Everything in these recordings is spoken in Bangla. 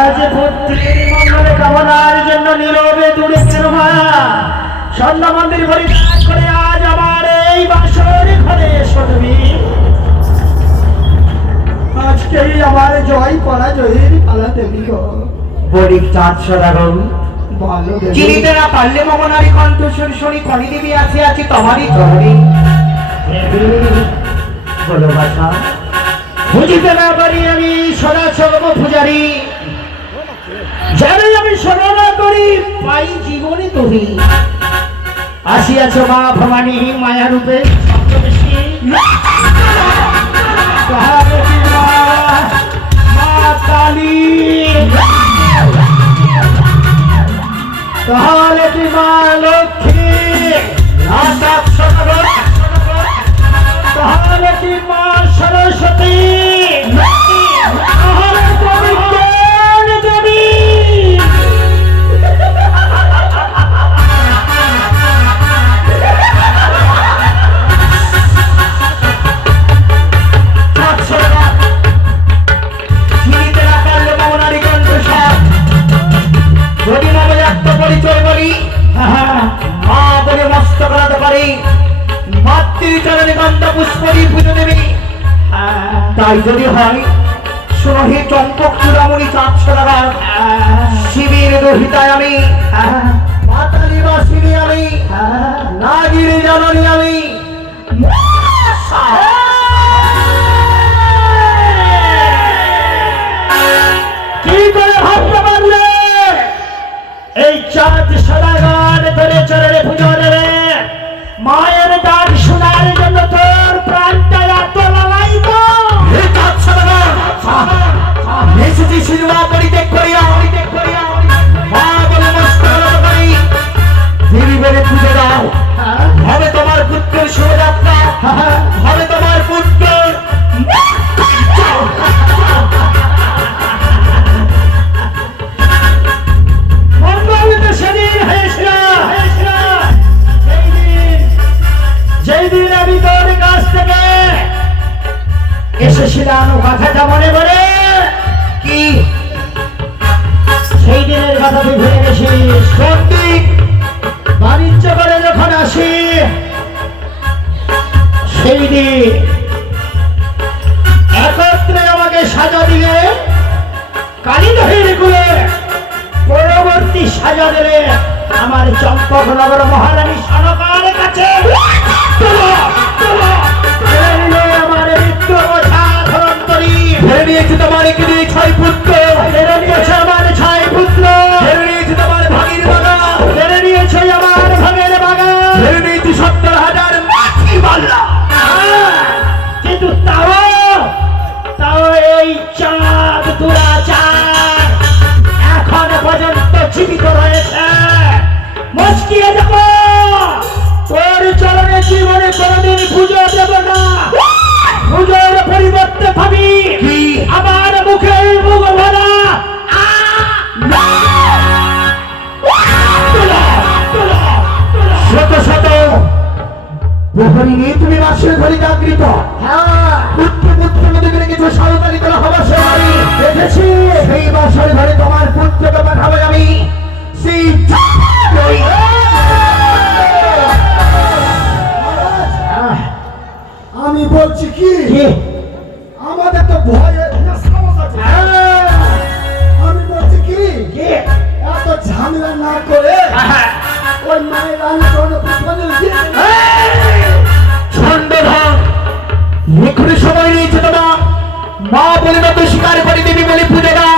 মঙ্গলে কামনার জন্য নীরবে দূরে স্বর্ণ মন্দির পরিত্যাগ করে আজ আমার এই বাসর ঘরে এসো তুমি। আজকেই আমার জয় পরাজয়ের পালা দেবী গো। বণিক চাঁদ সদাগর ভালো চিনিতে না পারলে মমনারী কণ্ঠস্বর শুনি কণি দেবী আছে আছে তোমারই চরণে। বলো বাছা, বুঝিতে না পারি আমি সদাচরম পূজারী, যারে আমি স্মরণ করি পাই জীবনে তুমি। আসিয়াছ মা ভবানী মায়া রূপে মা কালী, তাহলে কি মা লক্ষ্মী, তাহলে কি মা সরস্বতী, তাহলে তুমি কোন দেবী? চিনিতে না পারলে মমনারী কণ্ঠস্বর যদি মমে আত্মপরিচয় বলি মা বলে মস্ত করাতে পারি, মাতৃচরণে গন্ধ পুষ্পরি পুজো দেবী। তাই যদি হয় সুরহি চম্পক চূড়ামণি চাঁদ সদাগর শিবির রহিতায় আমি, পাতালি বাসিনী আমি, নাগিনী জননী আমি। কি করে ভাবতে পারলে এই চাঁদ সদাগর ধরে চরণে পুজো দেবে? মায়ের ডাক শোনার জন্য তোর প্রাণটা এত লালায়িত? এসেছি সিনেমা পরিত্যাগ করিয়া মা বলে মস্ত করাতে পারি, দেবী বলে পুজো দাও। হবে তোমার পুত্রের শুভযাত্রা, হবে তোমার পুত্রের মঙ্গল তো সেদিন হয়েছিল, যেই দিন আমি তোর কাছ থেকে এসেছিলাম কথাটা মনে করে কি সেই দিনের কথা তুই ভুলে গেছিস? সত্যি বাণিজ্য করে যখন আসি সেই দিন একত্রে আমাকে সাজা দিলে কালীদহের কুলে, পরবর্তী সাজা দিলে আমার চম্পকনগর মহারানী সনকার কাছে। আমার মিত্র বোঝা ধরন্তরী ধরে নিয়েছি তোমার একটি ছয় পুত্র, ফেরে নিয়েছে আমার ছয় পুত্র, ধরে নিয়েছি তোমার ভাগের বাগা, ফেরে নিয়েছে আমার ভাগের বাগান, ধরে নিয়েছি 70,000 মাটি বাল্লা। কিন্তু তাও এই চাঁদ দুরাচার এখন পর্যন্ত জীবিত রয়েছে। মুশকিয়ে যাব তোর চরণে জীবনে কোনদিন পুজো দেব না। পুজোর পরিবর্তে ভাবি কি? আমার মুখে মুখ ভরা শত শত প্রহরী নিয়ে তুমি বাসের ঘরে জাগৃত। পুত্র পুত্র নদীকে কিছু সাঁওতালি করা হবার সময় দেখেছি সেই বাসের ঘরে তোমার পুত্রকে পাঠাবো আমি। সেই আমি বলছি কি, কি? আমাদের তো ভয়ের সাহস আছে। আমি বলছি কি, কি? এত ঝামেলা না করে ওই মায়ের রানী চরণে পুষ্পাঞ্জলি দিয়ে দিন। ছন্দধর এক্ষুনি সময় নিয়েছে তোমার মা বলে না তো স্বীকার করে দেবী বলে পুজো দাও।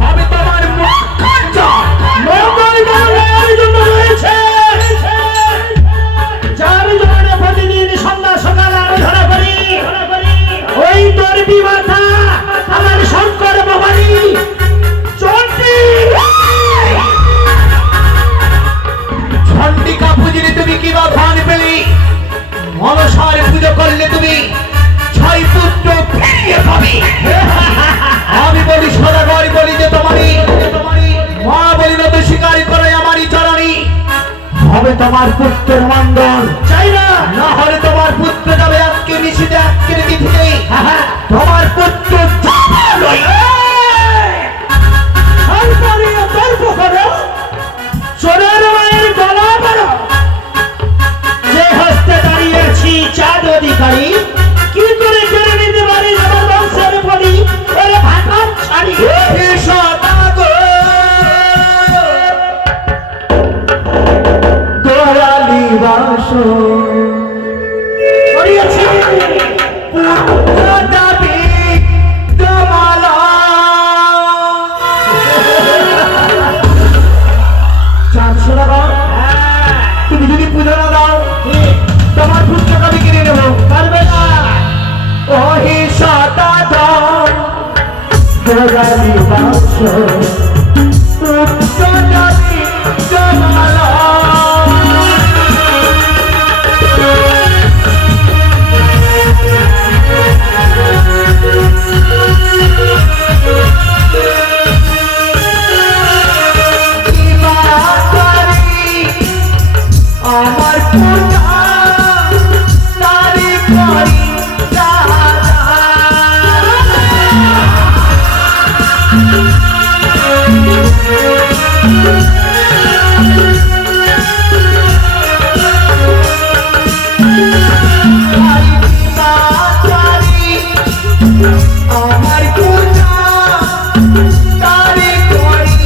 হবে তোমার মঙ্গল মঙ্গলের জন্য রয়েছে, যার জন্য প্রতিদিন সন্ধ্যা সকাল আরাধনা করি। ওই তোর বিমাতা আমার শঙ্কর ভবানী চণ্ডী। চণ্ডিকা পুজিলে তুমি কি বা ভান পেলি? মনসার পুজো করলে তুমি 6 পুত্র ফিরিয়ে পাবে। আমি বলি সদাগর বলি যে তোমারই মা বলি না তো স্বীকার করে আমারই চরণী। হবে তোমার পুত্রের মন্ডল, চাই না। না হলে তোমার পুত্র যাবে আজকে নিশিতে আজকে তিথিতে। তোমার পুত্র যাবে নয়। গাড়ি কি করে কেড়ে নিতে পারি আমার বংশের পরি ওরে ভাটার ছাড়ি হে সদাগর গোড়ালি বাস করিয়েছি দাবি জমালা চারশো টাকা তুমি যদি পুজো না দাও তোমার পুস্তক আমি কিনে নেবো পারবে না ওহি সদাগর গোড়ালি বাস দাবি জমালা আমার পূজা তারি করি আমার পূজা তারি করি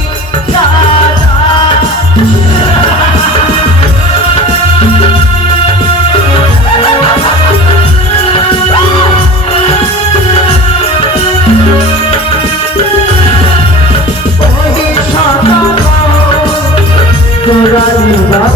গোড়ালি বাস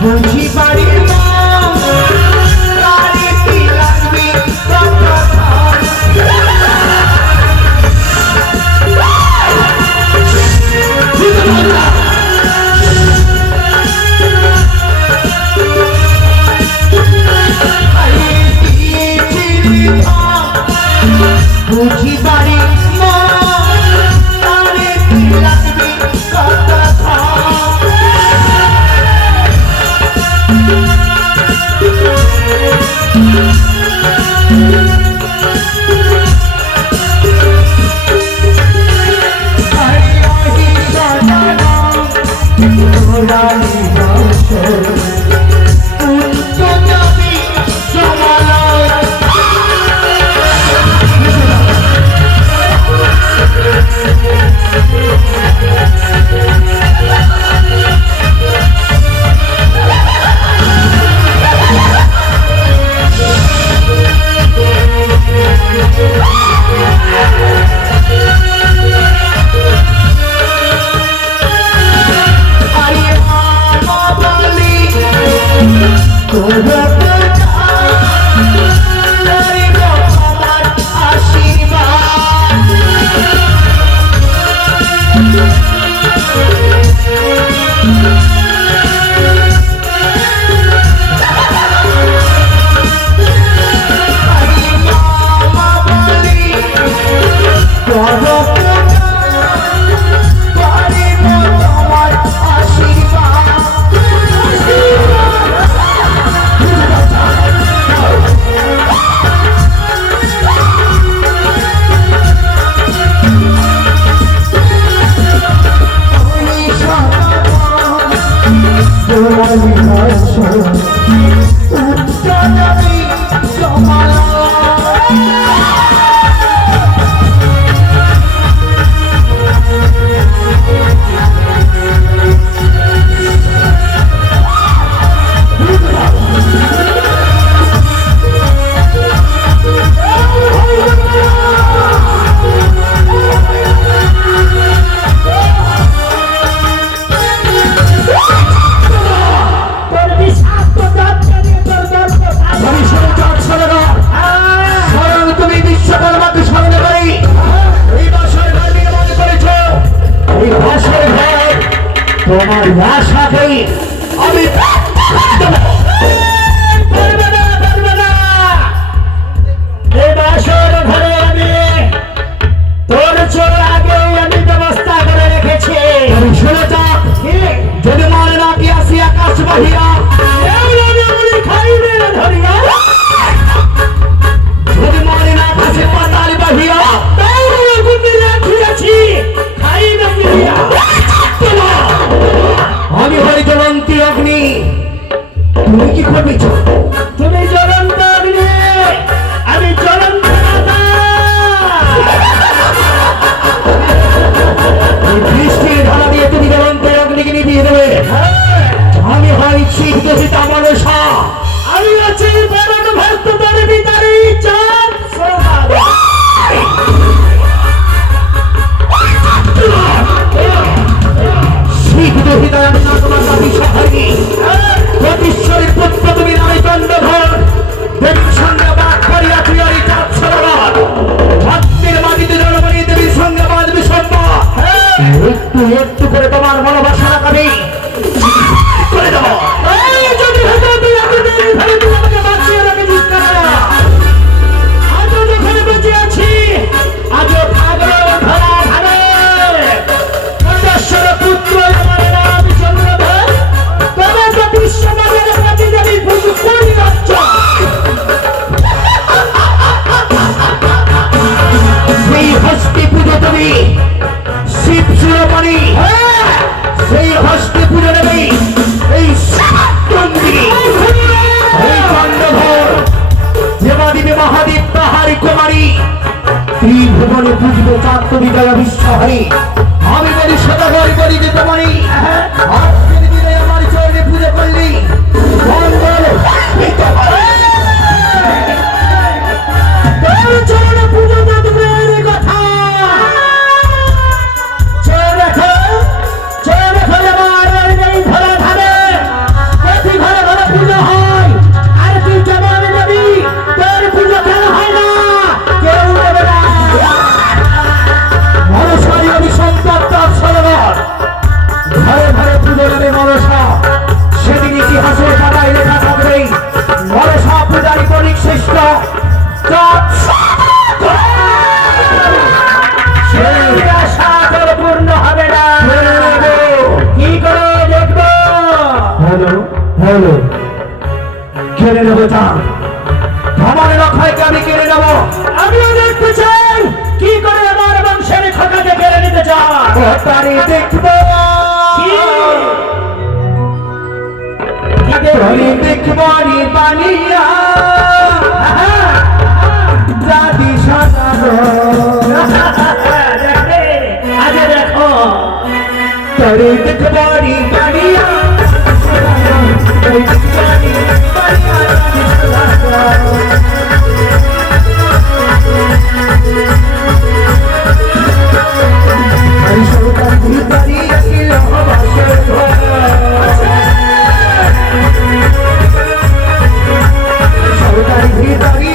বুঝি বাড়ির মা তারি কি লাগবে কত বুঝি বাড়ির মা তারি কি লাগবে কত গোড়ালি বাস তোমার আশাকেই আমি পারবে না বিজয় বিশ্বহরি। আমি বলি সদাগর বলি যে তোমারই আজকের দিনে আমার চরণে পুজো করলি মঙ্গল এই তোমারই। তোর চরণে পুজো তো দূরের কথা, চোর রেখো আমার এই ধরা ধারে প্রতি ঘরে ঘরে পুজো হয়, আর তুই কেমন দেবী? তোর পুজো কেন হয় না? কেউ দেবে না। মনসারী আমি সম্পদ সদাগর ঘরে ঘরে পুজো দেবে মনসা। সেদিন ইতিহাসের পাতায় লেখা থাকবে মনসা পূজারী করিক শ্রেষ্ঠ। সেই আশা তোর পূর্ণ হবে না। কি করে দেখবো? হ্যালো হ্যালো কেড়ে নেবো চাঁদ, আমার রক্ষায়কে আমি কেড়ে নেবো। আমিও দেখতে চাই কি করে আমার বংশের খোকাকে কেড়ে নিতে চায়। তারি দেখবো তারি দেখবো রে বানিয়া দাদি সদাগর। আজ দেখো তারি দেখবো রে বানিয়া তারি দেখবো রে বানিয়া দাদি সদাগর। হরি সৌদার ভিতরি অখিল বাসের ঘর। সৌদার ভিতরি